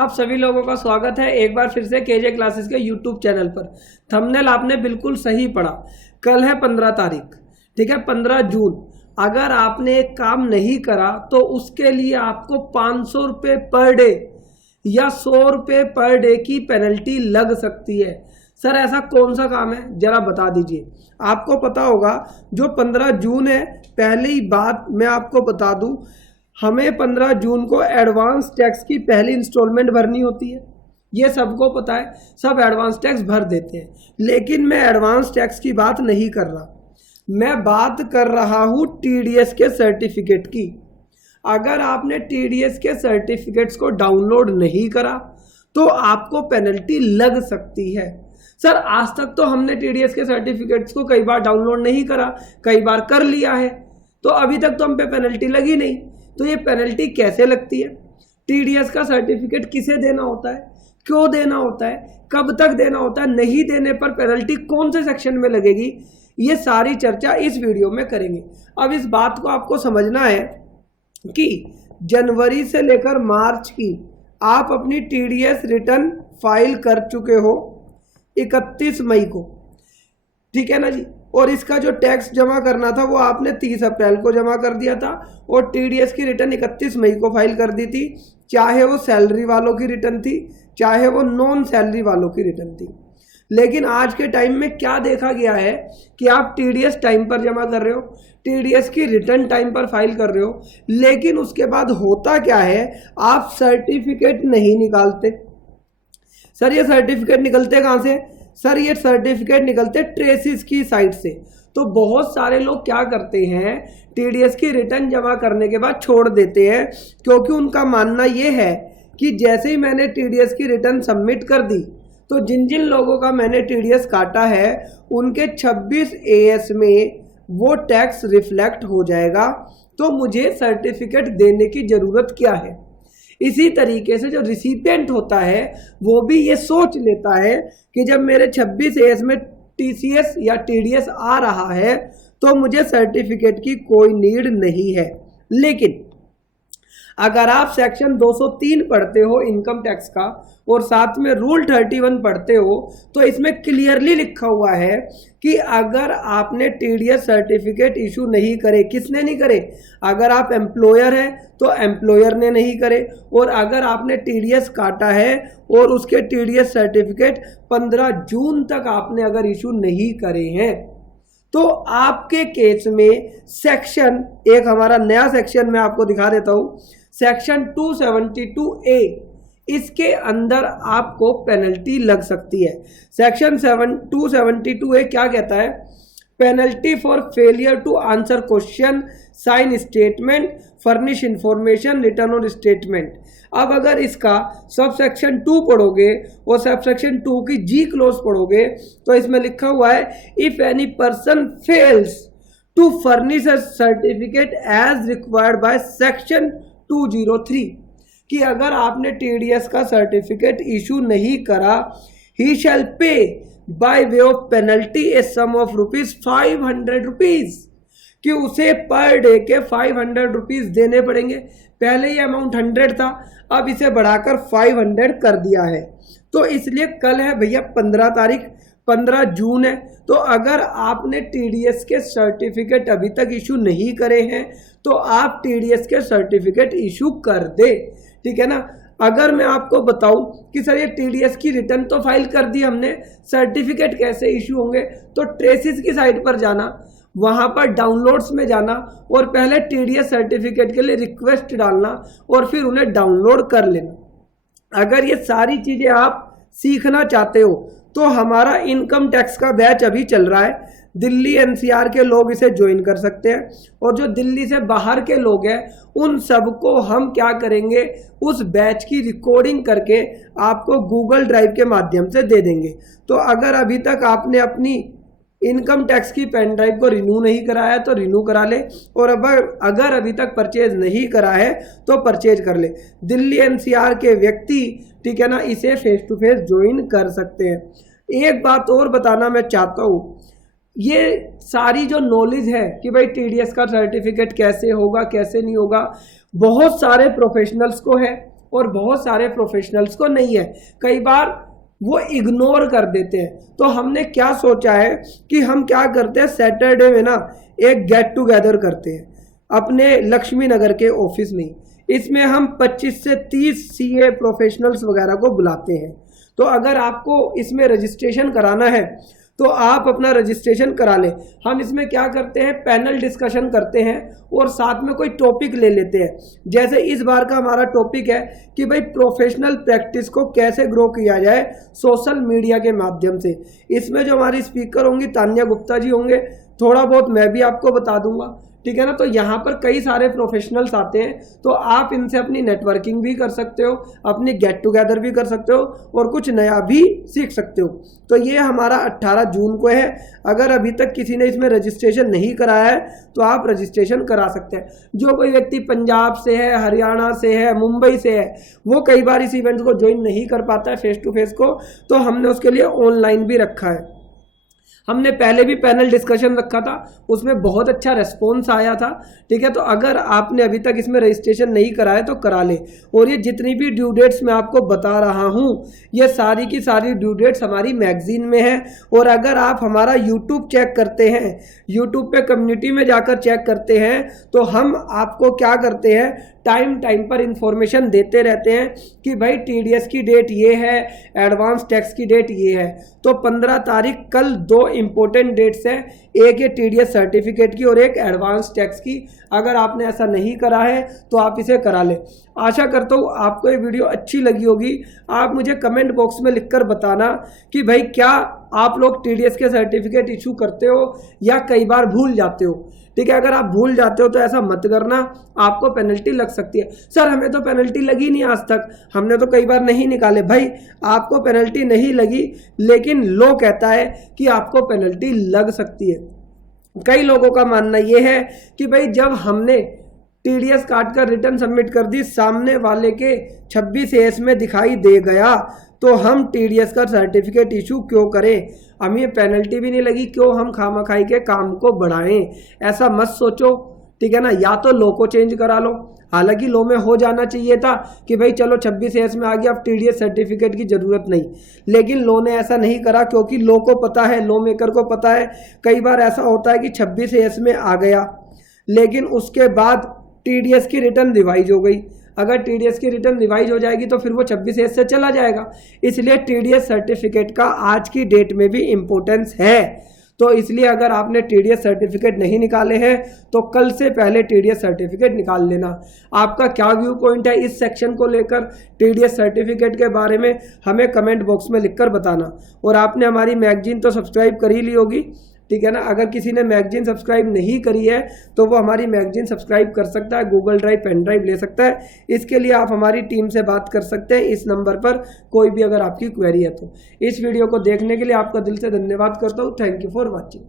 आप सभी लोगों का स्वागत है एक बार फिर से केजे क्लासेस के यूट्यूब चैनल पर। थंबनेल आपने बिल्कुल सही पढ़ा। कल है 15 तारीख, ठीक है, 15 जून। अगर आपने एक काम नहीं करा तो उसके लिए आपको 500 रुपये पर डे या 100 रुपये पर डे की पेनल्टी लग सकती है। सर ऐसा कौन सा काम है, जरा बता दीजिए। आपको पता होगा जो 15 जून है, पहली बात मैं आपको बता दूं, हमें 15 जून को एडवांस टैक्स की पहली इंस्टॉलमेंट भरनी होती है। ये सबको पता है, सब एडवांस टैक्स भर देते हैं। लेकिन मैं एडवांस टैक्स की बात नहीं कर रहा, मैं बात कर रहा हूँ टीडीएस के सर्टिफिकेट की। अगर आपने टीडीएस के सर्टिफिकेट्स को डाउनलोड नहीं करा तो आपको पेनल्टी लग सकती है। सर आज तक तो हमने टीडीएस के सर्टिफिकेट्स को कई बार डाउनलोड नहीं करा, कई बार कर लिया है, तो अभी तक तो हम पे पेनल्टी लगी नहीं। तो ये पेनल्टी कैसे लगती है, टीडीएस का सर्टिफिकेट किसे देना होता है, क्यों देना होता है, कब तक देना होता है, नहीं देने पर पेनल्टी कौन से सेक्शन में लगेगी, ये सारी चर्चा इस वीडियो में करेंगे। अब इस बात को आपको समझना है कि जनवरी से लेकर मार्च की आप अपनी टीडीएस रिटर्न फाइल कर चुके हो 31 मई को, ठीक है ना जी। और इसका जो टैक्स जमा करना था वो आपने 30 अप्रैल को जमा कर दिया था और टीडीएस की रिटर्न 31 मई को फाइल कर दी थी, चाहे वो सैलरी वालों की रिटर्न थी चाहे वो नॉन सैलरी वालों की रिटर्न थी। लेकिन आज के टाइम में क्या देखा गया है कि आप टीडीएस टाइम पर जमा कर रहे हो, टीडीएस की रिटर्न टाइम पर फाइल कर रहे हो, लेकिन उसके बाद होता क्या है, आप सर्टिफिकेट नहीं निकालते। सर ये सर्टिफिकेट निकलते कहाँ से? सर ये सर्टिफिकेट निकलते ट्रेसिस की साइट से। तो बहुत सारे लोग क्या करते हैं, टीडीएस की रिटर्न जमा करने के बाद छोड़ देते हैं, क्योंकि उनका मानना ये है कि जैसे ही मैंने टीडीएस की रिटर्न सबमिट कर दी तो जिन जिन लोगों का मैंने टीडीएस काटा है उनके 26 एएस में वो टैक्स रिफ्लेक्ट हो जाएगा, तो मुझे सर्टिफिकेट देने की ज़रूरत क्या है। इसी तरीके से जो रिसिपिएंट होता है वो भी ये सोच लेता है कि जब मेरे 26 एएस में टीसीएस या टीडीएस आ रहा है तो मुझे सर्टिफिकेट की कोई नीड नहीं है। लेकिन अगर आप सेक्शन 203 पढ़ते हो इनकम टैक्स का और साथ में रूल 31 पढ़ते हो तो इसमें क्लियरली लिखा हुआ है कि अगर आपने टीडीएस सर्टिफिकेट इशू नहीं करे, किसने नहीं करे, अगर आप एम्प्लॉयर हैं तो एम्प्लॉयर ने नहीं करे, और अगर आपने टीडीएस काटा है और उसके टीडीएस सर्टिफिकेट 15 जून तक आपने अगर इशू नहीं करे हैं तो आपके केस में सेक्शन, एक हमारा नया सेक्शन मैं आपको दिखा देता हूं, सेक्शन 272A, इसके अंदर आपको पेनल्टी लग सकती है। सेक्शन 272A क्या कहता है? Penalty for failure to answer question, sign statement, furnish information, return on statement. अब अगर इसका सब सेक्शन 2 पढ़ोगे और सब सेक्शन 2 की जी क्लोज पढ़ोगे तो इसमें लिखा हुआ है, if any person fails to furnish a certificate as required by section 203, कि अगर आपने टीडीएस का सर्टिफिकेट इशू नहीं करा, he shall pay by way of penalty a sum of ₹500 rupees, कि उसे पर डे के 500 रुपीज देने पड़ेंगे। पहले ये अमाउंट 100 था, अब इसे बढ़ाकर 500 कर दिया है। तो इसलिए कल है भैया 15 तारीख, 15 जून है, तो अगर आपने टीडीएस के सर्टिफिकेट अभी तक इशू नहीं करे हैं तो आप टीडीएस के सर्टिफिकेट इशू कर दे, ठीक है ना। अगर मैं आपको बताऊं कि सर ये टीडीएस की रिटर्न तो फाइल कर दी हमने, सर्टिफिकेट कैसे इशू होंगे, तो ट्रेसिस की साइट पर जाना, वहां पर डाउनलोड्स में जाना और पहले टीडीएस सर्टिफिकेट के लिए रिक्वेस्ट डालना और फिर उन्हें डाउनलोड कर लेना। अगर ये सारी चीजें आप सीखना चाहते हो तो हमारा इनकम टैक्स का बैच अभी चल रहा है, दिल्ली एनसीआर के लोग इसे ज्वाइन कर सकते हैं, और जो दिल्ली से बाहर के लोग हैं उन सबको हम क्या करेंगे, उस बैच की रिकॉर्डिंग करके आपको गूगल ड्राइव के माध्यम से दे देंगे। तो अगर अभी तक आपने अपनी इनकम टैक्स की पेन ड्राइव को रिन्यू नहीं कराया तो रिन्यू करा ले, और अगर अभी तक परचेज नहीं करा है तो परचेज कर ले। दिल्ली एनसीआर के व्यक्ति, ठीक है ना, इसे फेस टू फेस ज्वाइन कर सकते हैं। एक बात और बताना मैं चाहता हूँ, ये सारी जो नॉलेज है कि भाई टीडीएस का सर्टिफिकेट कैसे होगा कैसे नहीं होगा, बहुत सारे प्रोफेशनल्स को है, और बहुत सारे प्रोफेशनल्स को नहीं है, कई बार वो इग्नोर कर देते हैं। तो हमने क्या सोचा है कि हम क्या करते हैं, सैटरडे में ना एक गेट टुगेदर करते हैं अपने लक्ष्मी नगर के ऑफिस में। इसमें हम 25 से 30 सीए प्रोफेशनल्स वगैरह को बुलाते हैं। तो अगर आपको इसमें रजिस्ट्रेशन कराना है तो आप अपना रजिस्ट्रेशन करा लें। हम इसमें क्या करते हैं, पैनल डिस्कशन करते हैं और साथ में कोई टॉपिक ले लेते हैं। जैसे इस बार का हमारा टॉपिक है कि भाई प्रोफेशनल प्रैक्टिस को कैसे ग्रो किया जाए सोशल मीडिया के माध्यम से। इसमें जो हमारी स्पीकर होंगी तान्या गुप्ता जी होंगे, थोड़ा बहुत मैं भी आपको बता दूंगा, ठीक है ना। तो यहाँ पर कई सारे प्रोफेशनल्स आते हैं, तो आप इनसे अपनी नेटवर्किंग भी कर सकते हो, अपनी गेट टुगेदर भी कर सकते हो और कुछ नया भी सीख सकते हो। तो ये हमारा 18 जून को है। अगर अभी तक किसी ने इसमें रजिस्ट्रेशन नहीं कराया है तो आप रजिस्ट्रेशन करा सकते हैं। जो कोई व्यक्ति पंजाब से है, हरियाणा से है, मुंबई से है, वो कई बार इस इवेंट को ज्वाइन नहीं कर पाता है फेस टू फेस को, तो हमने उसके लिए ऑनलाइन भी रखा है। हमने पहले भी पैनल डिस्कशन रखा था, उसमें बहुत अच्छा रेस्पॉन्स आया था, ठीक है। तो अगर आपने अभी तक इसमें रजिस्ट्रेशन नहीं कराया तो करा ले। और ये जितनी भी ड्यू डेट्स मैं आपको बता रहा हूँ, ये सारी की सारी ड्यू डेट्स हमारी मैगजीन में है। और अगर आप हमारा यूट्यूब चेक करते हैं, यूट्यूब पे कम्युनिटी में जाकर चेक करते हैं, तो हम आपको क्या करते हैं, टाइम पर इंफॉर्मेशन देते रहते हैं कि भाई टीडीएस की डेट ये है, एडवांस टैक्स की डेट ये है। तो 15 तारीख कल 2 इंपॉर्टेंट डेट्स हैं, एक है टीडीएस सर्टिफिकेट की और एक एडवांस टैक्स की। अगर आपने ऐसा नहीं करा है तो आप इसे करा लें। आशा करता हूँ आपको ये वीडियो अच्छी लगी होगी। आप मुझे कमेंट बॉक्स में लिखकर बताना कि भाई क्या आप लोग टीडीएस के सर्टिफिकेट इशू करते हो या कई बार भूल जाते हो, ठीक है। अगर आप भूल जाते हो तो ऐसा मत करना, आपको पेनल्टी लग सकती है। सर हमें तो पेनल्टी लगी नहीं आज तक, हमने तो कई बार नहीं निकाले। भाई आपको पेनल्टी नहीं लगी, लेकिन लॉ कहता है कि आपको पेनल्टी लग सकती है। कई लोगों का मानना यह है कि भाई जब हमने टीडीएस काट कर रिटर्न सबमिट कर दी, सामने वाले के 26 एस में दिखाई दे गया, तो हम टीडीएस का सर्टिफिकेट इशू क्यों करें, हमें पेनल्टी भी नहीं लगी, क्यों हम खामखाई के काम को बढ़ाएं। ऐसा मत सोचो, ठीक है ना। या तो लॉ को चेंज करा लो, हालांकि लॉ में हो जाना चाहिए था कि भाई चलो 26 एस में आ गया, अब टीडीएस सर्टिफिकेट की जरूरत नहीं, लेकिन लॉ ने ऐसा नहीं करा, क्योंकि लॉ को पता है, लॉ मेकर को पता है। कई बार ऐसा होता है कि 26 एस में आ गया, लेकिन उसके बाद टीडीएस की रिटर्न रिवाइज हो गई। अगर टीडीएस की रिटर्न रिवाइज हो जाएगी तो फिर वो 26 एस से चला जाएगा। इसलिए टीडीएस सर्टिफिकेट का आज की डेट में भी इम्पोर्टेंस है। तो इसलिए अगर आपने टीडीएस सर्टिफिकेट नहीं निकाले हैं तो कल से पहले टीडीएस सर्टिफिकेट निकाल लेना। आपका क्या व्यू पॉइंट है इस सेक्शन को लेकर, टीडीएस सर्टिफिकेट के बारे में हमें कमेंट बॉक्स में लिखकर बताना। और आपने हमारी मैगजीन तो सब्सक्राइब कर ही ली होगी, ठीक है ना। अगर किसी ने मैगजीन सब्सक्राइब नहीं करी है तो वो हमारी मैगजीन सब्सक्राइब कर सकता है, गूगल ड्राइव, पेन ड्राइव ले सकता है। इसके लिए आप हमारी टीम से बात कर सकते हैं इस नंबर पर, कोई भी अगर आपकी क्वेरी है तो। इस वीडियो को देखने के लिए आपका दिल से धन्यवाद करता हूँ। Thank you for watching.